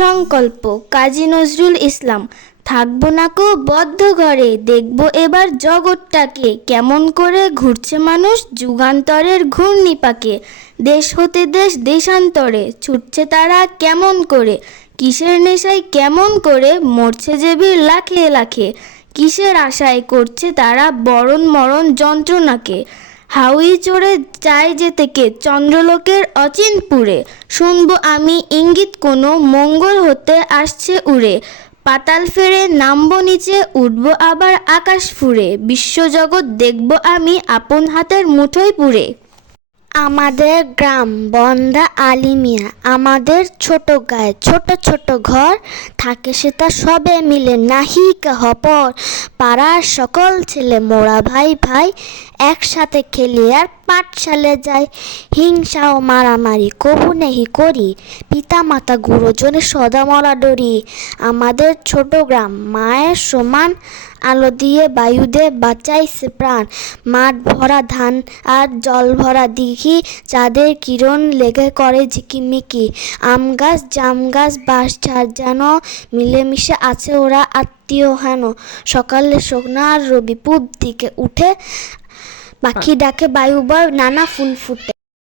সংকল্প কাজী নজরুল ইসলাম। থাকবো না কো বদ্ধ ঘরে, দেখবো এবার জগৎটাকে, কেমন করে ঘুরছে মানুষ যুগান্তরের ঘূর্ণিপাকে। দেশ হতে দেশ দেশান্তরে ছুটছে তারা কেমন করে, কিসের নেশায় কেমন করে মরছে যে বীর লাখে লাখে। কিসের আশায় করছে তারা বরণ মরণ যন্ত্রণাকে। হাউই চড়ে চায় যেতে কে চন্দ্রলোকের অচিনপুরে। শুনবো আমি ইঙ্গিত কোনো মঙ্গল হতে আসছে উড়ে। পাতাল ফেরে নামবো নিচে, উঠবো আবার আকাশ ফুঁড়ে। বিশ্বজগৎ দেখবো আমি আপন হাতের মুঠোয় পুরে। আমাদের গ্রাম বন্দা আলিমিয়া, আমাদের ছোট গায়ে ছোট ছোট ঘর, থাকে সেটা সবে মিলে নাহি হপর। পাড়ার সকল ছেলে মোরা ভাই ভাই, একসাথে খেলি আর পাঠশালে যাই। হিংসা ও মারামারি কবু নেহি করি, পিতা মাতা গুরুজনে সদা মরা ডরি। আমাদের ছোট গ্রাম মায়ের সমান, আলো দিয়ে বায়ু দিয়ে বাঁচাইছে প্রাণ। মাঠ ভরা ধান আর জল ভরা দিঘি, চাঁদের কিরণ লেগে করে ঝিকিমিকি। আম গাছ জাম গাছ বাঁশ ঝাড় যেন মিলেমিশে আছে ওরা আত্মীয় হেন। সকালে সোনার রবি পূব দিকে উঠে, পাখি ডাকে বায়ু বয় নানা ফুল ফুটে।